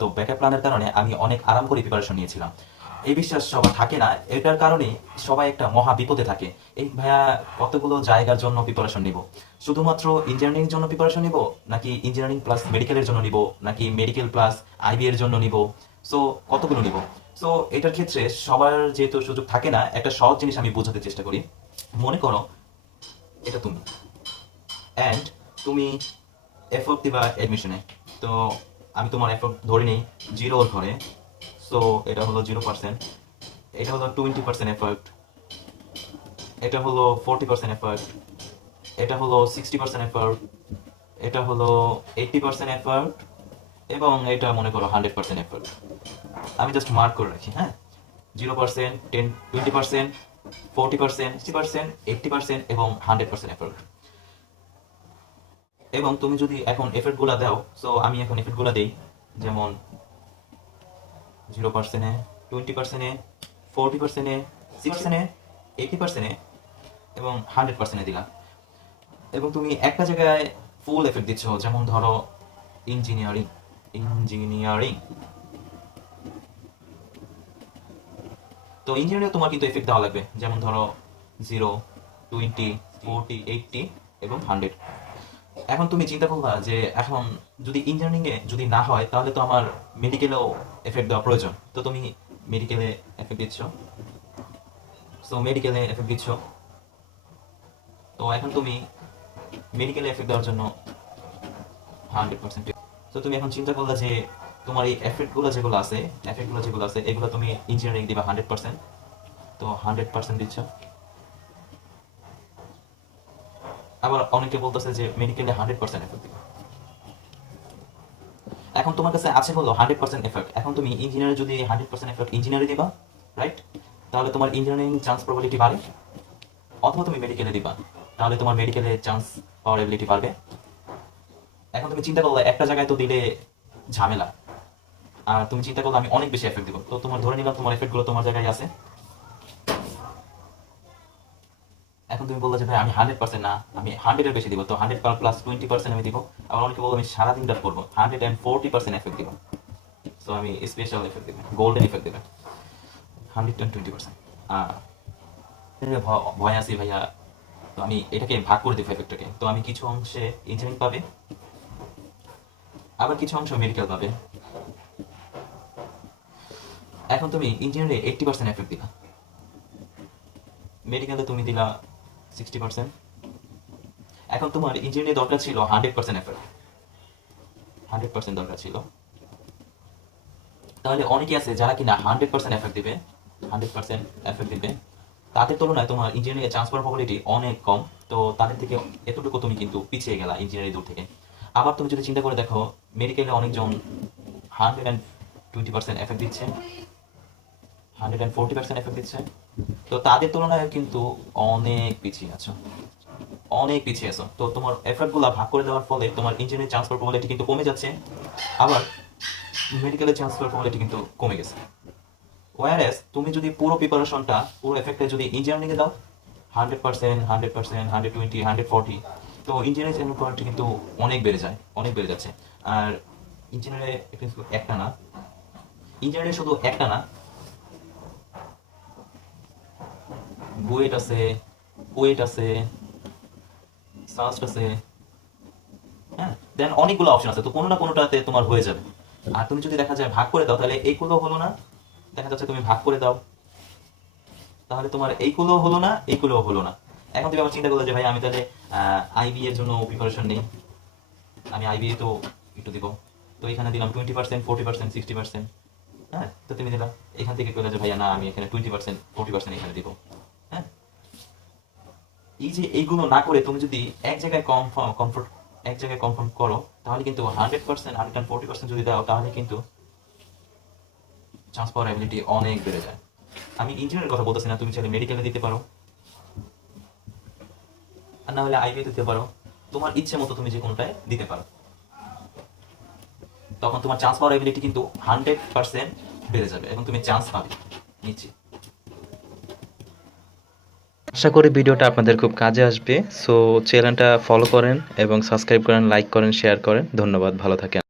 তো ব্যাকআপ প্ল্যানের কারণে আমি অনেক আরাম করে প্রিপারেশন নিয়েছিলাম। এই বিশ্বাস সবার থাকে না, এটার কারণে সবাই একটা মহা বিপদে থাকে। এই ভাইয়া কতগুলো জায়গার জন্য প্রিপারেশন নিব, শুধুমাত্র ইঞ্জিনিয়ারিং জন্য প্রিপারেশন নিব, নাকি ইঞ্জিনিয়ারিং প্লাস মেডিকেলের জন্য নিব, নাকি মেডিকেল প্লাস আইবি এর জন্য নিব, সো কতগুলো নিব। সো এটার ক্ষেত্রে সবার যেহেতু সুযোগ থাকে না, একটা সহজ জিনিস আমি বোঝাতে চেষ্টা করি। মনে করো এটা তুমি, অ্যান্ড তুমি এফোর্ট দিবা অ্যাডমিশনে। তো আমি তোমার এফোর্ট ধরে নিই জিরোর ঘরে। সো এটা হলো 0%, এটা হলো 20% এফোর্ট, এটা হলো 40% এফোর্ট, এটা হলো 60% এফোর্ট, এটা হলো 80% এফোর্ট, এবং এটা মনে করো 100% এফোর্ট। আমি জাস্ট মার্ক করে রাখি, হ্যাঁ। 0%, 10, 20%, 40%, 60%, 80% এবং 100% এফোর্ট। এবং তুমি যদি এখন এফেক্ট গুলা দাও, সো আমি এখন এফেক্ট গুলা দেই, যেমন 0%-এ, 20%-এ, 40%-এ, 60%-এ, 80%-এ এবং 100%-এ দিলাম। এবং তুমি একটা জায়গায় ফুল এফেক্ট দিচ্ছ, যেমন ধরো ইঞ্জিনিয়ারিং। ইঞ্জিনিয়ারিং তো ইঞ্জিনিয়ারিং তোমার কিন্তু এফেক্ট দেওয়া লাগবে, যেমন ধরো 0, 20, 40, 80 এবং 100। এখন তুমি চিন্তা করবা যে এখন যদি ইঞ্জিনিয়ারিং এ যদি না হয়, তাহলে তো আমার মেডিকেলেও এফেক্ট দেওয়া প্রয়োজন। তো তুমি মেডিকেলে এফেক্ট দিচ্ছ, সো মেডিকেলে এফেক্ট দিচ্ছ। তো এখন তুমি মেডিকেলে এফেক্ট দেওয়ার জন্য 100%। তো তুমি এখন চিন্তা করলা যে তোমার এই এফেক্টগুলো যেগুলো আছে, এগুলো তুমি ইঞ্জিনিয়ারিং দিবা 100%। তো 100% দিচ্ছ। আবার অনেকে বলতেছে যে মেডিকেলে 100% এফেক্ট দিবা। এখন তোমার কাছে আছে হলো 100% এফেক্ট। এখন তুমি ইঞ্জিনিয়ারে যদি 100% এফেক্ট ইঞ্জিনিয়ারে দিবা, রাইট? তাহলে তোমার ইঞ্জিনিয়ারিং চান্স প্রবাবিলিটি বাড়ে। অথবা তুমি মেডিকেলে দিবা, তাহলে তোমার মেডিকেলে চান্স পাওয়ার এবিলিটি বাড়বে। এখন তুমি চিন্তা করলে একটা জায়গায় তো দিলে ঝামেলা, আর তুমি চিন্তা করলে আমি অনেক বেশি এফেক্ট দিব। তো তোমার ধরে নিলাম তোমার এফেক্ট গুলো তোমার জায়গায় আছে। এখন তুমি বললে যে ভাই আমি 100% না, আমি 100 এর বেশি দিব। তো 100 প্লাস 20% আমি দিব। আবার অনেকে বলবো আমি সারাদিন রাত করবো, 140% এফেক্ট দিব। সো আমি স্পেশাল এফেক্ট দিবেন, গোল্ডেন এফেক্ট দিবেন 120%। ভয় আছি ভাইয়া, তো আমি এটাকে ভাগ করে দিব এফেক্টটাকে। তো আমি কিছু অংশে ইঞ্জিনিয়ারিং পাবে, আবার কিছু অংশ মেডিকেল পাবে। এখন তুমি ইঞ্জিনিয়ারিং 80% এফেক্ট দিলা, মেডিকেলে তুমি দিলা 60%। এখন তোমার ইঞ্জিনিয়ারিং দরকার ছিল 100% এফেক্ট, 100% দরকার ছিল। তাহলে অনেকে আছে যারা কিনা 100% এফেক্ট দিবে, 100% এফেক্ট দিবে। তাদের তুলনায় তোমার ইঞ্জিনিয়ারিং এর চান্স পাওয়ার প্রবাবিলিটি অনেক কম। তো তাদের থেকে এতটুকু তুমি কিন্তু পিছিয়ে গেলা ইঞ্জিনিয়ারিং দূর থেকে। আবার তুমি যদি চিন্তা করে দেখো, মেডিকেলে অনেকজন 120% এফেক্ট দিচ্ছে, 140% এফেক্ট দিচ্ছে। তো তাদের তুলনায় কিন্তু অনেক পিছিয়ে আছো, অনেক পিছিয়ে আছো। তো তোমার এফেক্ট গুলা ভাগ করে দেওয়ার ফলে তোমার ইঞ্জিনিয়ারিং চান্স পাওয়ার প্রবাবিলিটি কিন্তু কমে যাচ্ছে, আবার মেডিকেলের চান্স পাওয়ার প্রবাবিলিটি কিন্তু কমে গেছে। ওয়ারএস তুমি যদি পুরো প্রিপারেশনটা, পুরো এফেক্টে যদি ইঞ্জিনিয়ারিং এ দাও 100%, 100%, 120, 140, তো ইঞ্জিনিয়ারিং চান্স প্রবাবিলিটি কিন্তু অনেক বেড়ে যায়, অনেক বেড়ে যাচ্ছে। আর ইঞ্জিনিয়ারে একটা না, ইঞ্জিনিয়ারিং শুধু একটা না, বুয়েট আছে, কুয়েট আছে, সাস্ট আছে, হ্যাঁ, দেন অনেকগুলো অপশন আছে। তো কোনো না কোনোটাতে তোমার হয়ে যাবে। আর তুমি যদি দেখা যায় ভাগ করে দাও, তাহলে এইগুলো হলো না। দেখা যাচ্ছে তুমি ভাগ করে দাও, তাহলে তোমার এইগুলো হলো না, এইগুলো হলো না। এখন তুমি আবার চিন্তা করলে যে ভাই আমি তাহলে আইবি এর জন্য প্রিপারেশন নেই, আমি আইবি তো একটু দিব। তো এখানে দিলাম 20%, 40%, 60%। হ্যাঁ, তো তুমি দিলাম এখান থেকে বলে যে ভাইয়া না আমি এখানে 20%, 40% এখানে দিব। হ্যাঁ, এই যে এইগুলো না করে তুমি যদি এক জায়গায় কনফার্ম করো, তাহলে কিন্তু 100%, 140% যদি দাও, তাহলে কিন্তু চান্স পাওয়ার অ্যাবিলিটি অনেক বেড়ে যায়। আমি ইঞ্জিনিয়ারের কথা বলতেছি না, তুমি চাইলে মেডিকেলে দিতে পারো, আর না হলে আইবি দিতে পারো। তোমার ইচ্ছে মতো তুমি যে কোনোটায় দিতে পারো। তখন তোমার চান্স পাওয়ার অ্যাবিলিটি কিন্তু 100% বেড়ে যাবে এবং তুমি চান্স পাবে নিশ্চিত। আশা করি ভিডিওটা আপনাদের খুব কাজে আসবে। সো চ্যানেলটা ফলো করেন এবং সাবস্ক্রাইব করেন, লাইক করেন, শেয়ার করেন। ধন্যবাদ, ভালো থাকেন।